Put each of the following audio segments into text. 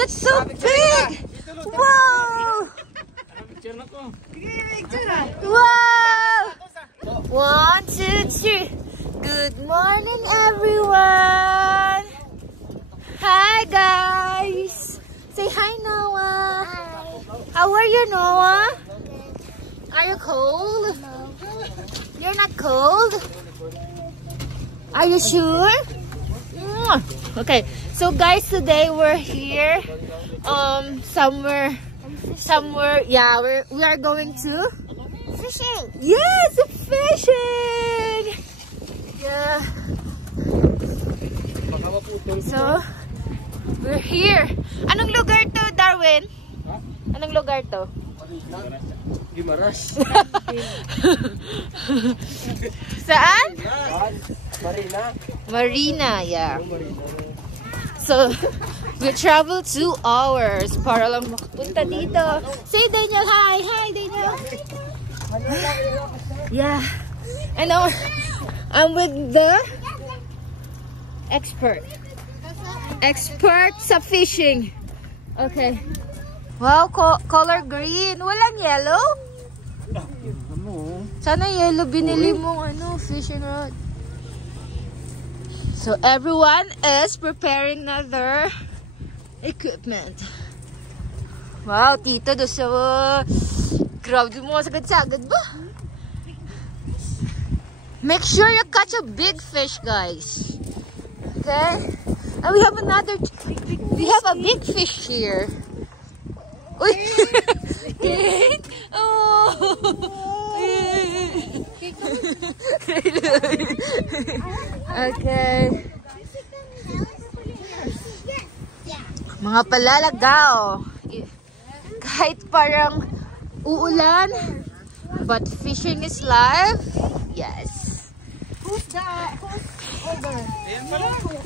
That's so big! Wow! Wow! 1, 2, 3. Good morning, everyone! Hi, guys! Say hi, Noah! Hi! How are you, Noah? Are you cold? No. You're not cold? Are you sure? Okay, so guys, today we're here somewhere, yeah, we are going to fishing. Yes, fishing. Yeah. So we're here. Anong lugar to, Darwin? Anong lugar to? Gimaras. Saan? Marina. Marina, yeah. So, we travel 2 hours para lang makapunta dito. Say, Daniel, hi! Hi, Daniel! Yeah. And I'm with the expert sa fishing. Okay. Wow, color green. Walang yellow? Sana yellow binili mong fishing rod. So everyone is preparing another equipment. Wow, tito, do sa crowd mo sagad-sagad ba? Make sure you catch a big fish, guys. Okay? And we have a big fish here. Uy! Kate! Oh! Okay. Mga palalagaw. Kahit parang uulan, but fishing is live. Yes. Who's older?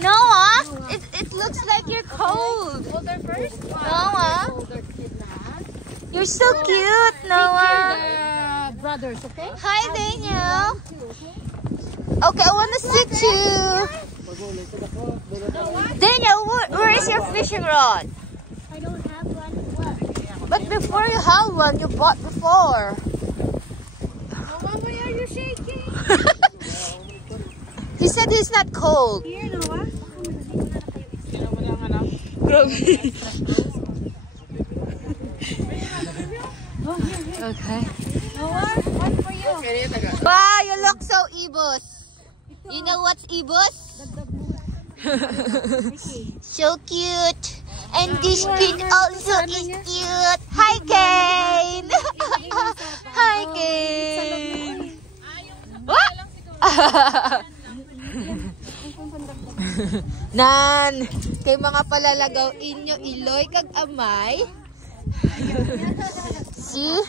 Noah, it looks like you're cold. Older first? Noah, Older kid na. you're so cute, Noah. The brothers, okay? Hi, Daniel. Okay, I want to sit you. Daniel, where is your fishing rod? I don't have one. But before you have one, you bought before. Noah, why are you shaking? He said he's not cold. Here, Noah. Okay. Noah, one for you. Wow, you look so ibos. You know what's ibos? So cute. And this kid also is cute. Hi, Kane. Hi, Kane. What? Nan, kay mga palalagaw inyo iloy kag amay. See?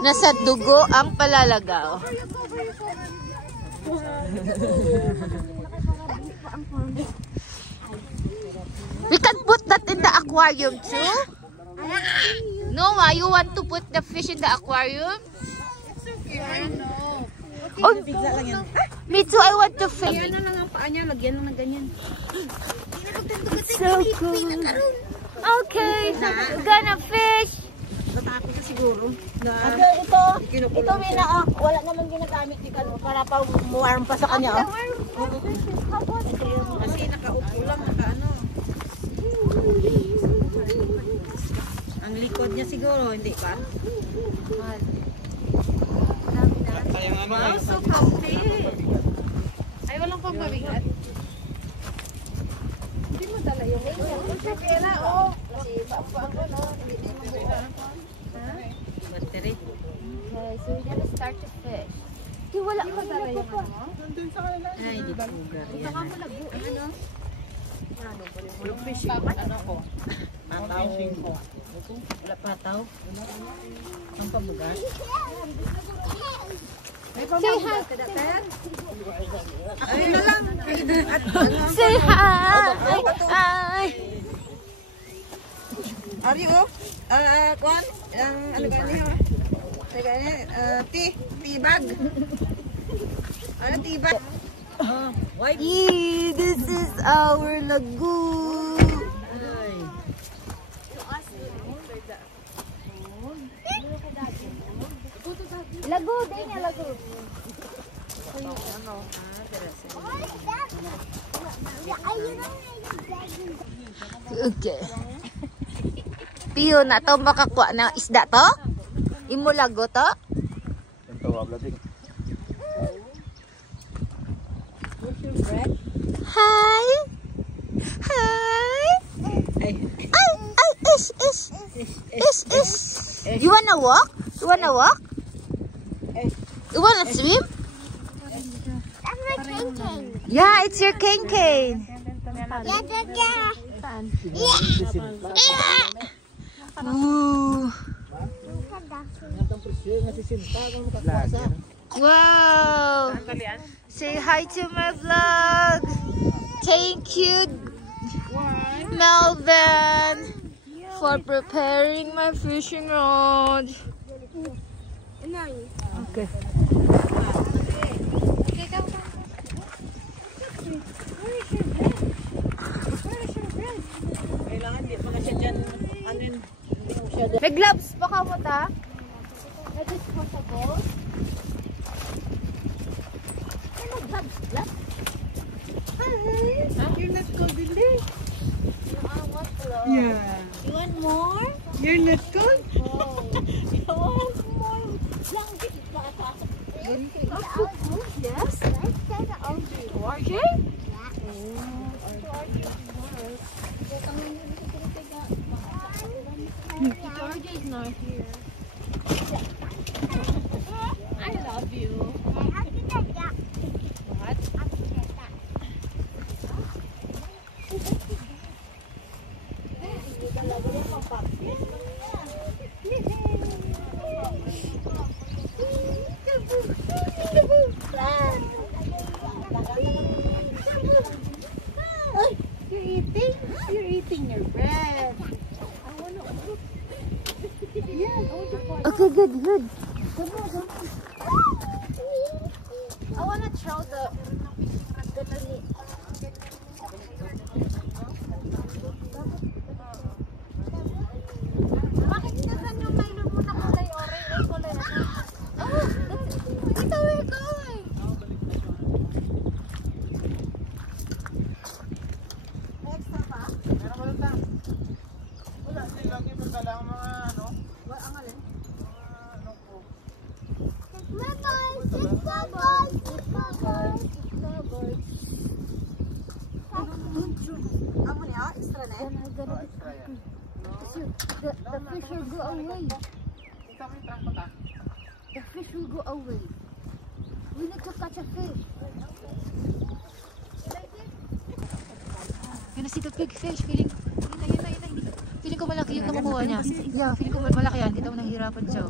Nasa dugo ang palalagaw. We can put that in the aquarium too. Noah, you want to put the fish in the aquarium? It's okay. I know. Oh, me too, I want to fish. Ayan na lang ang paa niya. Lagyan lang ng ganyan. So cool. Okay, so we're gonna fish. Natapos ka siguro. Ito Mina, wala naman ginagamit ni Kano para pa warm pa sa kanya. Kasi nakaupo lang, nakaano. Ang likod niya siguro, hindi pa? Wow, so comfy. Ay, walang pambabigat. Hindi mo dala yung pera, oh. Kasi pampang ko, no? Hindi mo dala. Battery. Okay, so we're gonna start to fish. Di wala ka dala yung Ay, di ba lugar yan. Saka mo labo. Ano? Walang fishing. Ano ko? Pataw. Wala pataw? Ang pabugas? Say hi. Ayun na lang. Say hi. Hi. Are you? Kwan? Ano ba niya? Tibag. Ano tibag? This is our lagoon. Lago, din niya lago. Okay. Piyo na to makakuha ng isda to? Imulago to? Hi! Hi! Is. You wanna walk? You wanna walk? You wanna swim? That's my cane. Yeah, it's your cane cane. Ooh. Wow! Say hi to my vlog. Thank you, Melvin, for preparing my fishing rod. Okay. May gloves pa ka mo ta? May disposable. Ano gloves? You're not cold, Lily. Yeah. You want more? You're not cold? You want more? Blanket para pasok. Yes. Let's take the OG. RJ? RJ is not here. I love you. What? You're eating your bread. Okay, good. I want to throw the lily. Bakit nasan yung Milo mo na kulay orange? Kulay ano? Oh, ito we're going. Extra pa? Wala, hindi lang yung magdala ang mga ano. Ang alin? Amo niya, extra na. The fish will go away. The fish will go away. We need to catch a fish. Gonna see the big fish. Feeling ko malaki yung nakukuha niya. Yeah, feeling ko malaki yan. Hindi daw nahihirapan siya.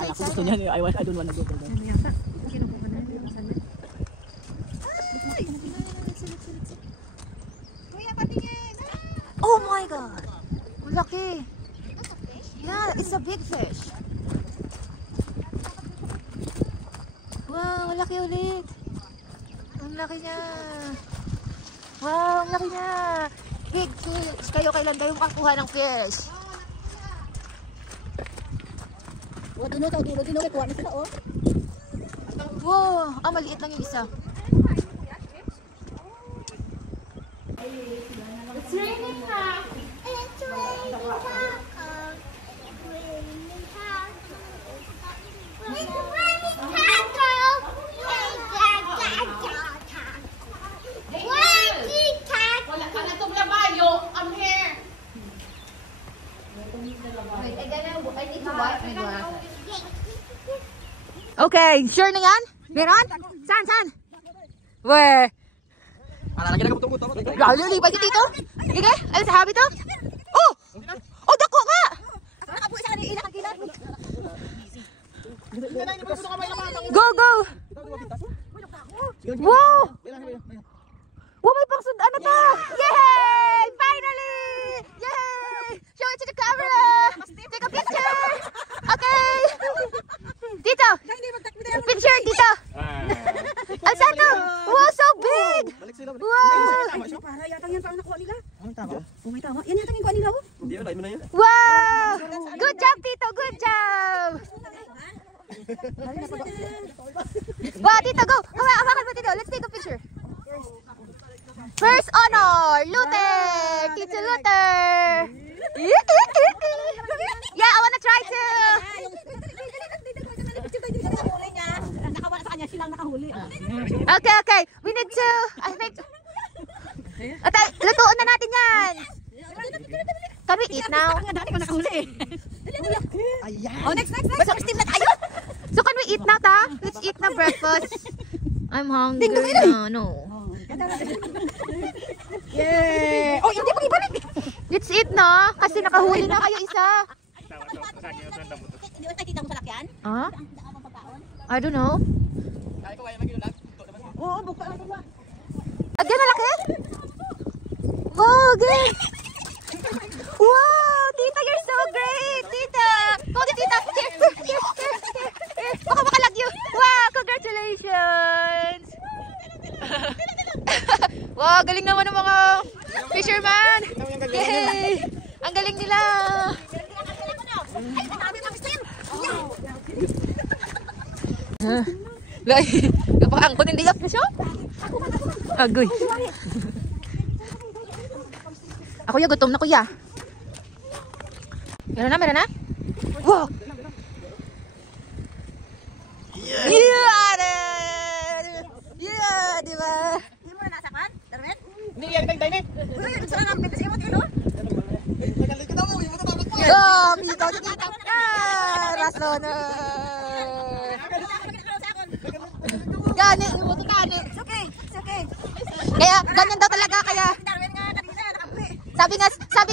Kung gusto niya, I don't wanna go there. Oh my God! Malaki! Yeah, it's a big fish. Wow, malaki ulit. Ang laki niya. Wow, ang laki niya. Big fish. Kayo kailan kayo makakuha ng fish? Wala na tayo, wala na kuha na sila, oh. Wow, maliit lang yung isa. It's raining now. It's raining taco. It's raining taco. It's raining taco. Where's the taco? Wala ka na itong labayo. I'm here. Wait, I need to wipe my glasses. Okay, sure na yan? Meron? Saan? Where? Lalo, lipat yung dito? Sige, ayun sa habi to? Oh! Oh, dako nga! Go! Wow! Wow, may pangsundan na to! Yay! Finally! Yay! Show it to the camera! Take a picture! Okay! Dito! Picture dito! Ang saan to? Wow, so big! Wow! yan parang nakuha nila. Ang tama. Oh, may tama. Yan yata yung kuha nila, oh. Hindi, wala mo na yun. Wow! Good job, Tito. Good job. Wow, Tito, go. Hawakan mo, Tito. Let's take a picture. First honor, Luther. Tito Luther. Yeah, I wanna try to. Nakawala sa kanya, silang nakahuli. Okay, okay. We need to, I think, lutuin na natin yan. Can we eat now? Dati ko nakahuli eh. Oh, next. Basta steam na tayo. So can we eat now, ta? Let's eat na breakfast. I'm hungry now. No. Yeah. Oh, hindi ko ibalik. Let's eat na. Kasi nakahuli na kayo isa. Hindi ko nakikita mo sa lakyan? Huh? I don't know. Oo, bukta na ba? Agyan na laki? Wow, good. Wow, Tita, you're so great. Tita. Hold it, Tita. Here. Baka makalagyo. Wow, congratulations. Wow, galing naman ng mga fisherman. Yay. Ang galing nila. Napaka-angkot hindi up na siya. Agoy. Ako ya, gutom na kuya. Meron na? Wow! Yeah, di ba? Hindi mo na nasakan? Darwin? Hindi, yan tayo tayo. Uy, sarang ang pintas mo dito. Oh, Miko, kita ka! Rasoner! Gani, umuto gani. It's okay. Kaya, ganyan daw talaga, kaya... Darwin nga kanina, nakahuli. Sabi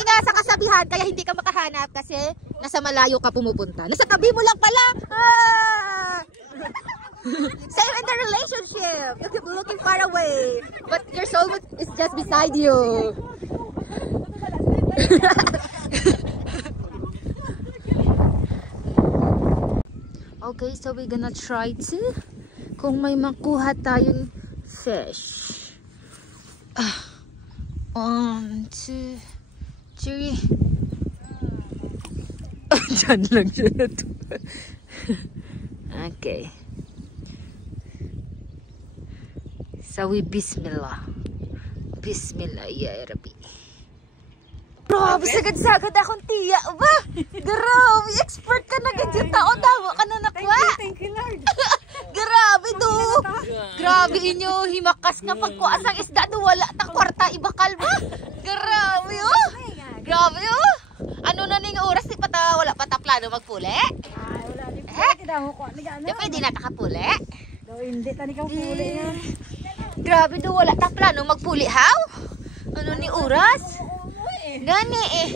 nga sa kasabihan, kaya hindi ka makahanap kasi nasa malayo ka pumupunta. Nasa tabi mo lang pala. Ah! Same in the relationship. You keep looking far away, but your soulmate is just beside you. Okay, so we're gonna try to kung may makuha tayong fish. 1, 2, 3. Diyan lang siya na to. Okay. So we bismillah. Bismillah ya Rabbi. Grabe, sagad-sagad akong tiya ba? Grabe, expert ka na ganyan tao. Dawa ka na nakwa. Thank you, Lord. Grabe do. Grabe inyo, himakas nga pagkuas ang isda do. Wala ta kwarta ibakal ba? Grabe oh. Grabe oh. Ano na ning oras di pata wala pa ta plano magpuli? Ay, wala din. Hindi mo ko. Di pwede na takapuli. Daw hindi tani kang huli nga. Grabe do, wala ta plano magpuli haw? Ano ni oras? Gani eh.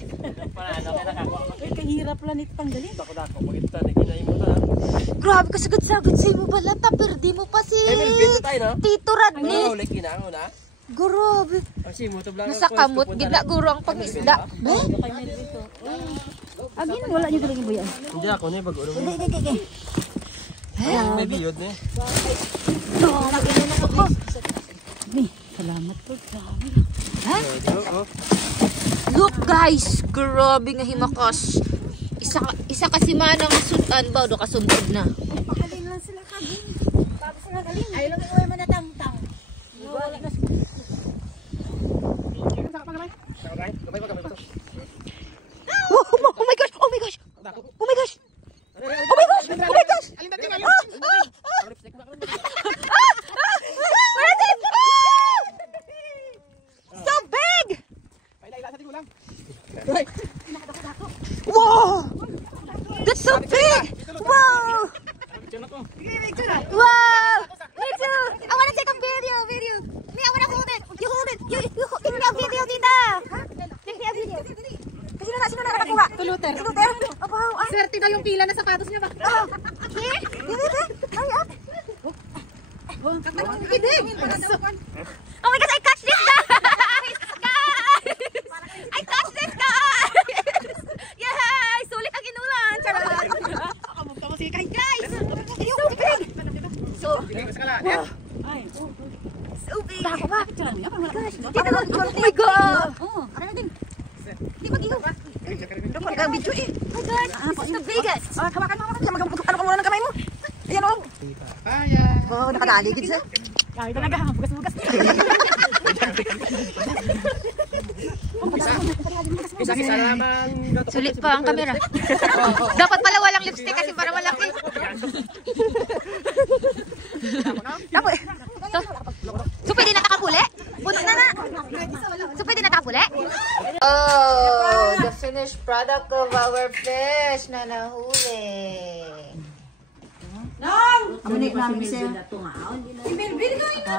Uy, kahirap lang ito tanggalin. Dako-dako, magkita na ginahin mo na. Grabe ka sagad-sagad sa mo bala ta perdi mo pa si Tito Radney. Ulit kinango na. Grabe. Kasi mo to blanco. Nasa kamot gid na guro ang pangisda. Agin, wala niyo talaga ba yan? Hindi ako na pag-ulo mo. Hindi. May biyod na. Salamat po. Grabe. Look guys, grabe nga himakas. Isa kasi manang sudan ba do kasumbod na. Pakalin lang sila kagin. Bago sila galing. Ay, lang uwi mo na tang-tang. Wala na. Oh my gosh! Oh my gosh! Oh my gosh! Oh my gosh! Oh my gosh! Where is it? So big! Wow! That's so big! Wow! Wow! Me too! I want to take a video! Me, I want to hold it! You hold it! You take me a video, Tita! Take me a video! Sino na nakakuha? Tuluter. Oh, wow! Ay! Swerte daw yung pila na sapatos niya ba? Oh! Here? Hurry up! Oh my gosh, I catch this guys! Guys! I catch this guys! Yay! Sulit ang inulan! Charot! Guys! So big! So big! So big! Dako ba? Oh my gosh! the biggest. Hawakan mo. Ano ka muna ng kamay mo? Ayan o. Oh, nakadali gid siya. Ay, talaga. Bugas-bugas. Isa-isa naman. Sulit pa ang camera. Dapat pala walang lipstick kasi para malaki. So, pwede na takapuli? Puno na na. So, pwede na takapuli? Oh, the finished product of our fish na nahuli. Amo ni namin siya. Ibin ko ito.